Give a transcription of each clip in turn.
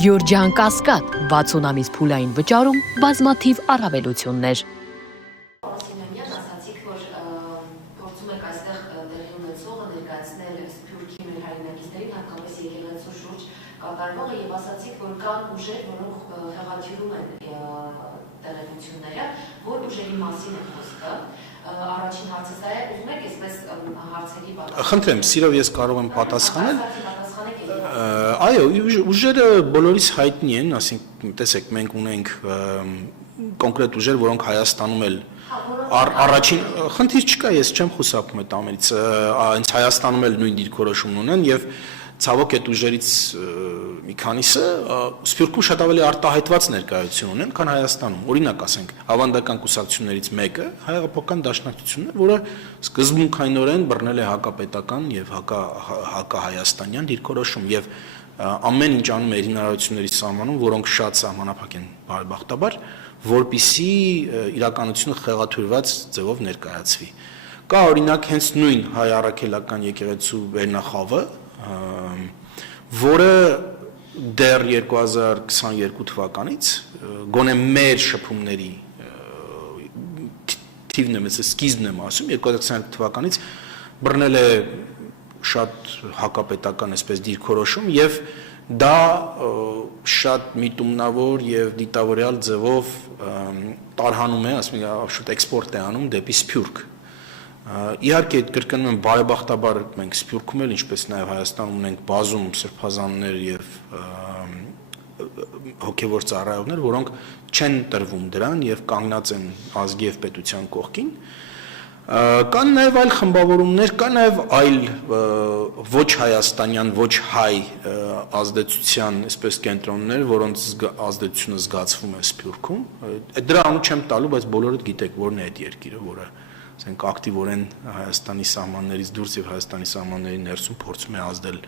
Գյորջյան Կասկադ 60 ամիս փուլային վճարում բազմաթիվ առավելություններ։ Ասինյանյան ասացիք, որ փորձում եք այստեղ տեղի ունեցողը ներկայացնել Սփյուռքի մեր հայրենակիցներին, հատկապես եկեղեցու շուրջ կատարվողը, եւ ասացիք, որ կան ուժեր, որոնք խեղաթյուրում են տեղեկությունները, որ ուժերի մասին է խոսքը։ Առաջին հարցը սա է, ուզում եք այսպես հարցերի պատասխան։ Խնդրեմ, սիրով ես կարող եմ պատասխանել։ Այո, ուժերը բոլորիս հայտնի են, ասենք, տեսեք, մենք ունենք կոնկրետ ուժեր, որոնք Հայաստանում էլ առաջին խնդիր չկա, ես չեմ խուսափում այդ ամենից, հենց Հայաստանում էլ նույն դիրքորոշումն ունեն եւ ցավոք այդ ուժերից մի քանիսը Սփյուռքում շատ ավելի արտահայտված ներկայություն ունեն, քան Հայաստանում։ Օրինակ ասենք, ավանդական կուսակցություններից մեկը Հայ-Հեղափոխական Դաշնակցությունն է, որը սկզբունքայինորեն բռնել է հակապետական եւ հակահայաստանյան դիրքորոշում եւ ամեն ինչ անում է իր հնարավորությունների սահմանում, որոնք շատ սահմանափակ են բարեբախտաբար, որպիսի իրականությունը խեղաթյուրված ձևով ներկայացվի։ Կա օրինակ հենց նույն հայ առաքելական եկեղեցու վերնախավը, որը դեռ 2022 թվականից գոնե մեր շփումների թիվն եմ, սկիզբն եմ ասում, 2022 թվականից բռնել է շատ հակապետական այսպես դիրքորոշում եւ դա շատ միտումնավոր եւ դիտավորյալ ձևով տարհանում է, ասում ենք, շուտ էքսպորտ է անում դեպի Սփյուռք։ Իհարկե կրկնում եմ բարեբախտաբար մենք Սփյուռքում էլ ինչպես նաև Հայաստանում ունենք բազում սրբազաններ եւ հոգեվոր ծառայողներ, որոնք չեն տրվում դրան եւ կանգնած են ազգի եւ պետության կողքին։ Կան նաև այլ խմբավորումներ, կան նաև այլ ոչ հայաստանյան, ոչ հայ ազդեցության, այսպես կենտրոններ, որոնց ազդեցությունը զգացվում է Սփյուռքում։ Դրա անունը չեմ տալու, բայց բոլորդ գիտեք որն է այդ երկիրը, որը ասենք ակտիվորեն Հայաստանի սահմաններից դուրս եւ Հայաստանի սահմանների ներսում փորձում է ազդել։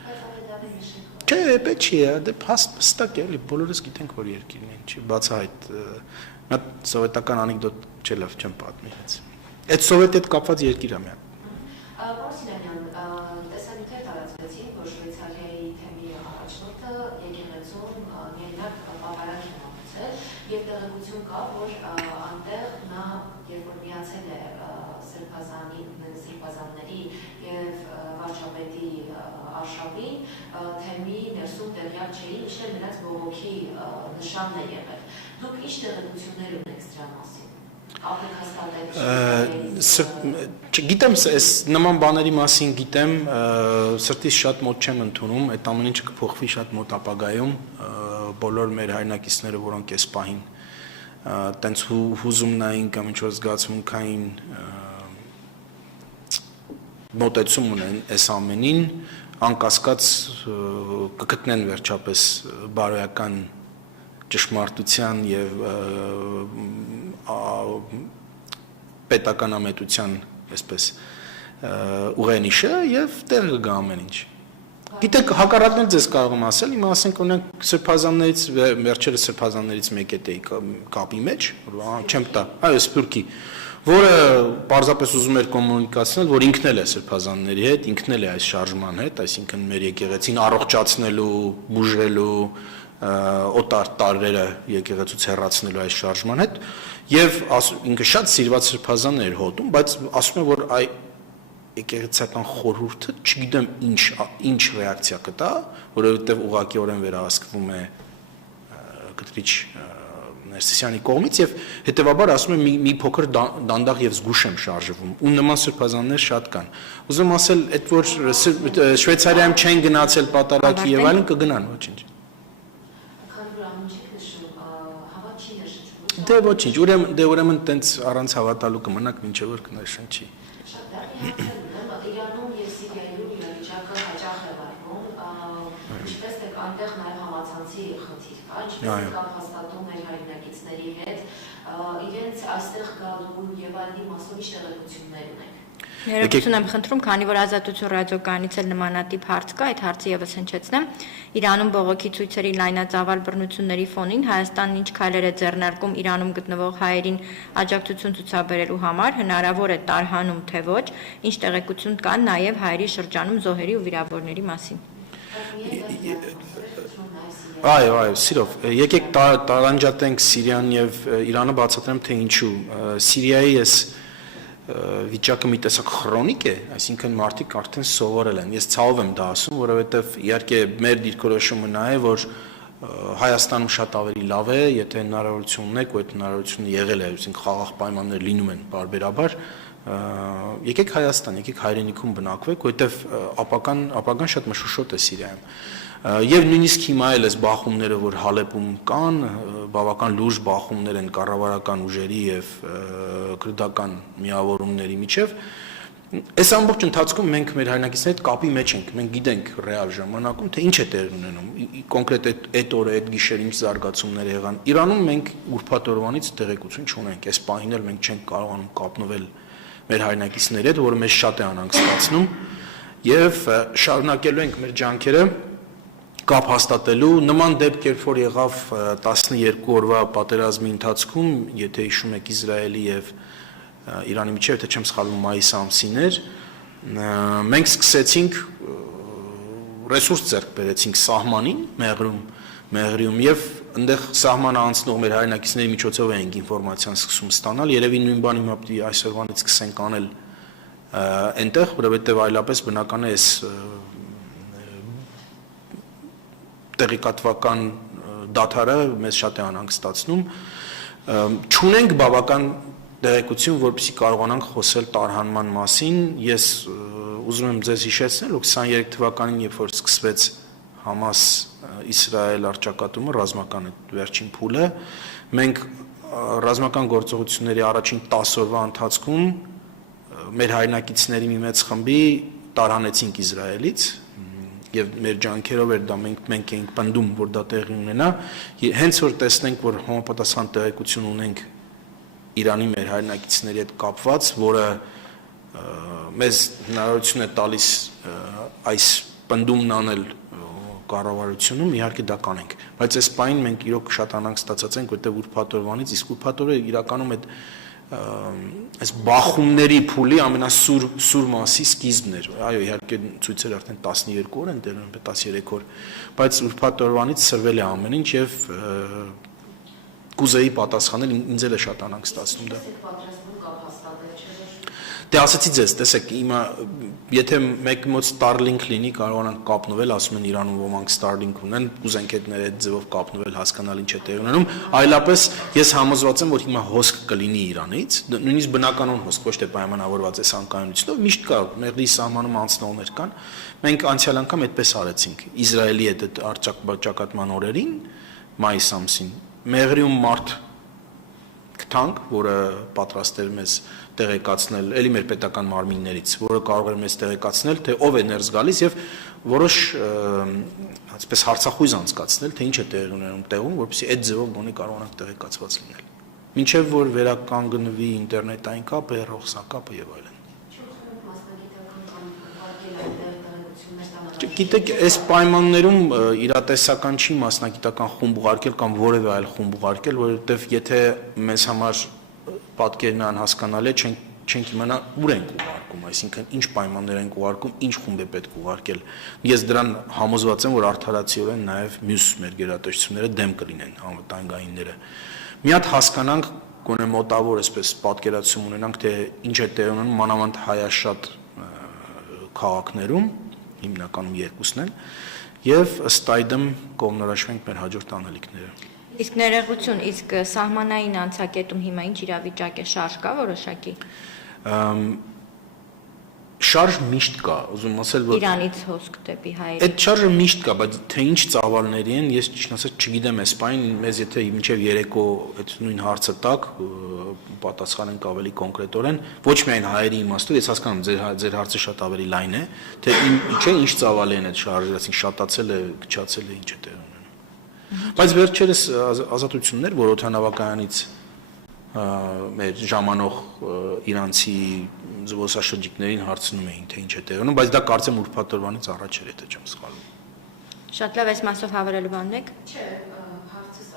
Չէ, պետք չի, դե հստակ է, բոլորս գիտենք որ երկիրն է, չի բացահայտ։ Նա սովետական անեկդոտ չէ, լավ չեմ պատմի հենց։ Այդ սովետի հետ կապված երկիր է միան։ Պարոն Սիրանյան, տեսանյութեր տարածվեցին, որ Շվեյցարիայի թեմի առաջնորդը եկեղեցում միայնակ պապարակ է մատուցել եւ տեղեկություն կա, որ անտեղ նա երբ որ միացել է սրբազանների եւ վարչապետի արշավին, թեմի ներսում տեղյակ չէին, ինչն է նրանց բողոքի նշանն է եղել։ Դուք ինչ տեղեկություններ ունեք դրա մասին։ Գիտեմ, այս նման բաների մասին գիտեմ, սրտից շատ մոտ չեմ ընդունում, այդ ամեն ինչը կփոխվի շատ մոտ ապագայում, բոլոր մեր հայրենակիցները, որոնք այս պահին տենց հուզումնային կամ ինչ-որ զգացմունքային մոտեցում ունեն այս ամենին, անկասկած կգտնեն վերջապես բարոյական ճշմարտության եւ պետական ամետության, այսպես ուղենիշը եւ տեղ կգա ամեն ինչ։ Գիտեք, հակառակն ձեզ կարող եմ ասել, իմը ասենք օրինակ սրբազաններից վերջերս սրբազաններից մեկ էի կապի մեջ, չեմ տա, այո, Սփյուռքի, որը պարզապես ուզում էր կոմունիկացնել, որ ինքն էլ է սրբազանների հետ, ինքն էլ է այս շարժման հետ, այսինքն մեր եկեղեցին առողջացնելու, բուժելու օտար տարրերը եկեղեցուց հեռացնելու այս շարժման հետ եւ ինքը շատ սիրված սրբազան էր հոտում, բայց ասում է որ այ եկեղեցական խորհուրդը չգիտեմ ինչ ռեակցիա կտա, որովհետեւ ուղղակիորեն վերահսկվում է կտրիչ Ներսիսյանի կողմից եւ հետեւաբար ասում եմ մի փոքր դանդաղ եւ զգուշ եմ շարժվում ու նման սրբազաններ շատ կան։ Ուզում ասել այդ որ Շվեյցարիայում չեն գնացել պատարակի եւ այլն կգնան, ոչինչ։ Դե ոչինչ, ուրեմն տենց առանց հավատալու կմնաք, մինչև որ կնշնչի։ Իրանում եւ Սիրիայում իրավիճակը հաճախ է վարվում, ինչպես թե այնտեղ նաեւ համացանցի խնդիր կա, ինչպես կապ հաստատում մեր հայրենակիցների հետ, իրենց այստեղ գալու եւ այլնի մասով ինչ տեղեկություններ ունենք։ Ներողություն եմ խնդրում, քանի որ Ազատություն ռադիոկայանից էլ նմանատիպ հարց կա, այդ հարցը եւս հնչեցնեմ։ Իրանում բողոքի ցույցերի լայնածավալ բռնությունների ֆոնին Հայաստանն ինչ քայլեր է ձեռնարկում Իրանում գտնվող հայերին աջակցություն ցուցաբերելու համար, հնարավոր է տարհանում թե ոչ, ինչ տեղեկություն կան նաեւ հայերի շրջանում զոհերի ու վիրավորների մասին։ Այո, սիրով։ Եկեք տարանջատենք Սիրիան եւ Իրանը, բացատրեմ թե ինչու։ Սիրիայի այս վիճակը մի տեսակ քրոնիկ է, այսինքն մարդիկ արդեն սովորել են։ Ես ցավով եմ դա ասում, որովհետեւ իհարկե մեր դիրքորոշումը նա է, որ Հայաստանում շատ ավելի լավ է, եթե հնարավորություն ունեք, ու այդ հնարավորությունը եղել է, այսինքն խաղաղ պայմաններ լինում են բարբերաբար, եկեք Հայաստան, եկեք հայրենիքում բնակվեք, որովհետև ապագան շատ մշուշոտ է Սիրիայում։ Եվ նույնիսկ հիմա էլ այս բախումները, որ Հալեպում կան, բավական լուրջ բախումներ են կառավարական ուժերի եւ քրդական միավորումների միջև, այս ամբողջ ընթացքում մենք մեր հայրենակիցների հետ կապի մեջ ենք, մենք գիտենք ռեալ ժամանակում, թե ինչ է տեղ ունենում, կոնկրետ այդ օրը, այդ գիշեր ինչ զարգացումներ եղան։ Իրանում մենք ուրբաթ օրվանից տեղեկություն չունենք, այս պահին էլ մենք չենք կարողանում կապնվել մեր հայրենակիցների հետ, որը մեզ շատ է անհանգստացնում, եւ շարունակելու ենք մեր ջանքերը կապ հաստատելու նման դեպք, երբ որ եղավ 12 օրվա պատերազմի ընթացքում, եթե հիշում եք Իսրայելի եւ Իրանի միջև, եթե չեմ սխալվում, մայիս ամսին էր, մենք սկսեցինք ռեսուրս ձեռք բերեցինք սահմանին, Մեղրիում եւ այնտեղ սահմանը անցնող մեր հայրենակիցների միջոցով էինք ինֆորմացիան սկսում ստանալ, երևի նույն բանը հիմա պիտի այսօրվանից սկսենք անել այնտեղ, որովհետեւ այլապես բնական է այս տեղեկատվական դադարը մեզ շատ է անհանգստացնում, չունենք բավական տեղեկություն, որպեսզի կարողանանք խոսել տարհանման մասին։ Ես ուզում եմ ձեզ հիշեցնել, որ 23 թվականին, երբ որ սկսվեց Համաս-Իսրայել առճակատումը, ռազմական վերջին փուլը, մենք ռազմական գործողությունների առաջին 10 օրվա ընթացքում մեր հայրենակիցների մի մեծ խմբի տարհանեցինք Իսրայելից եւ մեր ջանքերով էր դա մենք էինք պնդում, որ դա տեղի ունենա, հենց որ տեսնենք, որ համապատասխան տեղեկություն ունենք Իրանի մեր հայրենակիցների հետ կապված, որը մեզ հնարավորություն է տալիս այս պնդումն անել կառավարությունում, իհարկե դա կանենք, բայց այս պահին մենք իրոք շատ անհանգստացած ենք, որտեղ ուրբաթ օրվանից, իսկ ուրբաթ օրը իրականում այս բախումների փուլի ամենասուր մասի սկիզբն էր։ Այո, իհարկե ցույցերը արդեն 12 օր են տերում, 13 օր, բայց ուրբաթ օրվանից սրվել է ամեն ինչ եւ կուզեի պատասխանել, ինձ էլ է շատ անհանգստացնում դա։ Դե ասացի ձեզ, տեսեք, հիմա եթե մեկ մոտ Starlink լինի, կարողանանք կապնվել, ասում են Իրանում ոմանք Starlink ունեն, կուզենք հետները այդ ձևով կապնվել, հասկանալ ինչ է տեղի ունենում, այլապես ես համոզված եմ, որ հիմա հոսք կլինի Իրանից, նույնիսկ բնականon հոսք, ոչ թե պայմանավորված է անկայունությունով, միշտ կա, Մեղրի սահմանում անցնողներ կան, մենք անցյալ անգամ այդպես արեցինք, Իսրայելի հետ առճակատման օրերին, մայիս ամսին, Մեղրիում մարդ գտանք, որը պատրաստ էր մեզ տեղեկացնել, էլի մեր պետական մարմիններից, որը կարող էր մեզ տեղեկացնել, թե ով է ներս գալիս եւ որոշ այսպես հարցախույզ անցկացնել, թե ինչ է տեղի ունենում տեղում, որպեսզի այդ ձևով գոնե կարողանանք տեղեկացված լինել։ Մինչեւ որ վերականգնվի ինտերնետային կապը, հեռախոսակապը եւ այլն։ Գիտեք, այս պայմաններում իրատեսական չի մասնագիտական խումբ ուղարկել կամ որևէ այլ խումբ ուղարկել, որովհետեւ եթե մեզ համար պատկերն անհասկանալի է, չենք իմանա ուր ենք ուղարկում, այսինքն ինչ պայմաններ ենք ուղարկում, ինչ խումբ է պետք ուղարկել։ Ես դրան համոզված եմ, որ արդարացիորեն նաև մյուս մեր գերատեսչությունները դեմ կլինեն անվտանգայինները։ Մի հատ հասկանանք, գոնե մոտավոր այսպես պատկերացում ունենանք, թե ինչ է տեղի ունենում մանավանդ հայաշատ քաղաքներում, հիմնականում երկուսն են, եւ ըստ այդմ կողմնորոշվենք մեր հաջորդ անելիքները։ Իսկ ներողություն, իսկ սահմանային անցակետում հիմա ինչ իրավիճակ է, շարժ կա որոշակի։ Շարժ միշտ կա, ուզում ասել, որ Իրանից հոսք դեպի հայեր։ Այդ շարժը միշտ կա, բայց թե ինչ ծավալների են, ես ճիշտ ասած չգիտեմ, այս պայն մեզ եթե մինչև երեկո այդ նույն հարցը տակ պատասխանենք ավելի կոնկրետորեն, ոչ միայն հայերի իմաստով, ես հասկանում ձեր հարցը շատ ավելի լայն է, թե ինչ ծավալի են այդ շարժերը, այսինքն շատացել է, քչացել է, ինչ է տեղի ունենում։ Բայց վերջերս ազատություններ, որ օդանավակայանից մեր ժամանող իրանցի զբոսաշրջիկներին հարցնում էին, թե ինչ է տեղի ունենում, բայց դա կարծեմ ուրբաթ օրվանից առաջ էր, եթե չեմ սխալվում։ Շատ լավ, այս մասով հավելելու բան ունեք։ Չէ, հարցս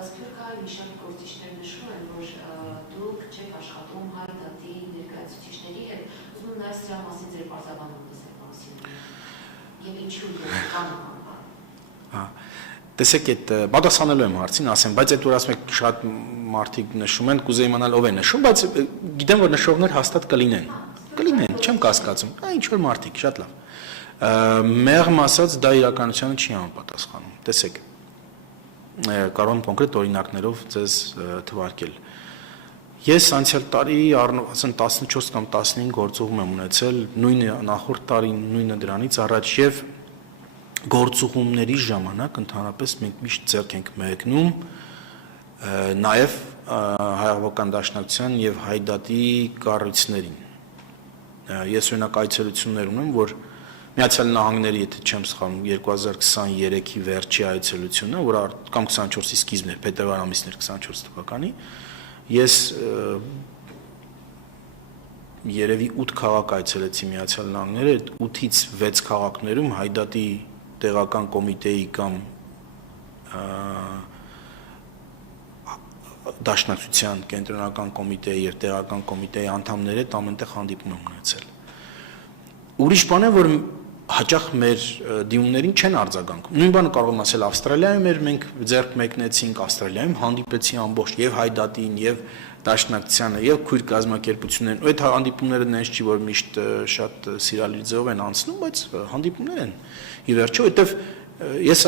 Սփյուռքահայ մի շարք գործիչներ նշում են, որ դուք չեք աշխատում հայ դատի ներկայացուցիչների հետ, ուզում եմ նաև սրա մասին ձեր բարձրաբանում լսել, եւ ինչու դու կան Հա տեսեք այդ պատասխանելու եմ հարցին ասեմ բայց այդ որ ասում եք շատ մարդիկ նշում են կուզեի իմանալ ով է նշում բայց գիտեմ որ նշողներ հաստատ կլինեն չեմ կասկածում ինչ որ մարդիկ շատ լավ մեղմ ասած դա իրականությանը չի համապատասխանում տեսեք կարող եմ կոնկրետ օրինակներով ձեզ թվարկել ես անցյալ տարի ասեն 14 կամ 15 գործուղում եմ ունեցել նույնը նախորդ տարին նույնը դրանից առաջ եւ գործուղումների ժամանակ ընդհանրապես մենք միշտ ձեռք ենք մեկնում նաև հայահավական դաշնակցության եւ հայդատի կառույցներին ես օրինակ այցելություններ ունեմ որ Միացյալ Նահանգների եթե չեմ սխալվում 2023-ի վերջի այցելությունը որ կամ 24-ի սկիզբն էր փետրվար ամիսն էր 24 թվականի ես երևի 8 քաղաք այցելեցի Միացյալ Նահանգները այդ 8-ից 6 քաղաքներում հայդատի տեղական կոմիտեի կամ դաշնակցության կենտրոնական կոմիտեի եւ տեղական կոմիտեի անդամները ամենտեղ հանդիպում եմ ունեցել ուրիշ բան է որ հաճախ մեր դիմումներին չեն արձագանքում նույն բանը կարող եմ ասել Ավստրալիայում մենք ձեռք մեկնեցինք Ավստրալիայում հանդիպեցի ամբողջ եւ հայդատին եւ դաշնակցությանը եւ քույր կազմակերպություններն այդ հանդիպումները նենց չի որ միշտ շատ սիրալիր ձևով են անցնում բայց հանդիպումներ են ի վերջո այդտեղ ես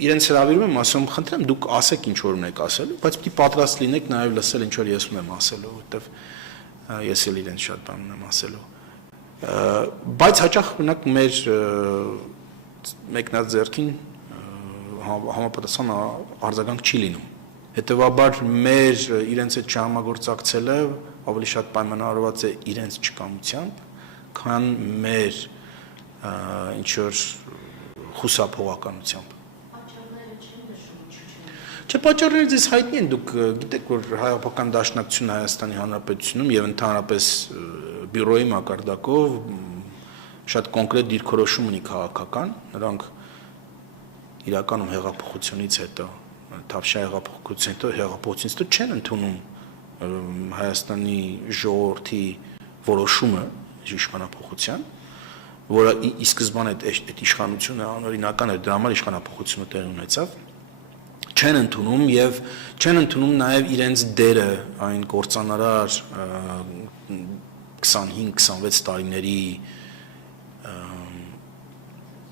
իրենց հրավիրում եմ ասում խնդրեմ դուք ասեք ինչ որ ունեք ասելու բայց պիտի պատրաստ լինեք նաեւ լսել ինչ որ ես ունեմ ասելու այդտեղ ես էլ իրենց շատ բան ունեմ ասելու բայց հաճախ օրինակ մեր մեկնած ձեռքին համապատասխան արձագանք չի լինում հետեւաբար մեր իրենց հետ չհամագործակցելը ավելի շատ պայմանավորված է իրենց չկամությամբ քան մեր ինչ որ խուսափողականությամբ Չէ պատճառները ձեզ հայտնի են դուք գիտեք որ հայապական դաշնակցությունը Հայաստանի Հանրապետությունում եւ ընդհանրապես բյուրոյի մակարդակով շատ կոնկրետ դիրքորոշում ունի քաղաքական նրանք իրականում հեղափոխությունից հետո Թավշյա հեղափոխությունից հետո չեն ընդունում Հայաստանի ժողովրդի որոշումը իշխանապողության որը ի սկզբանե այդ իշխանությունը անօրինական էր դրա համար իշխանապողությունը տեղի ունեցավ չեն ընդունում եւ չեն ընդունում նաեւ իրենց դերը այն կորցանարար 25-26 տարիների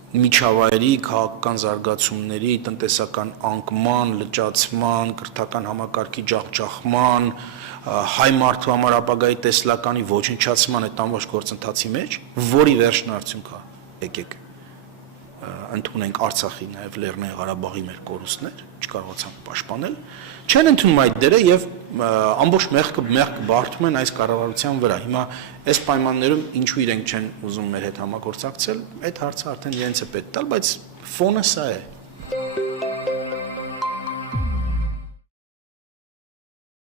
միջավայրի քաղաքական զարգացումների տնտեսական անկման, լճացման, կրթական համակարգի ջախջախման, հայ մարդու համար ապագայի տեսլականի ոչնչացման այդ ամբողջ գործընթացի մեջ, որի վերջն արդյունքա եկեք ընդունենք Արցախի նաև Լեռնային Ղարաբաղի մեր կորուստներ, չկարողացանք պաշտպանել, չեն ընդունում այդ դերը եւ ամբողջ մեղքը բարթում են այս կառավարության վրա։ Հիմա այս պայմաններում ինչու իրենք չեն ուզում մեր հետ համագործակցել, այդ հարցը արդեն իրենց է պետք տալ, բայց ֆոնը սա է։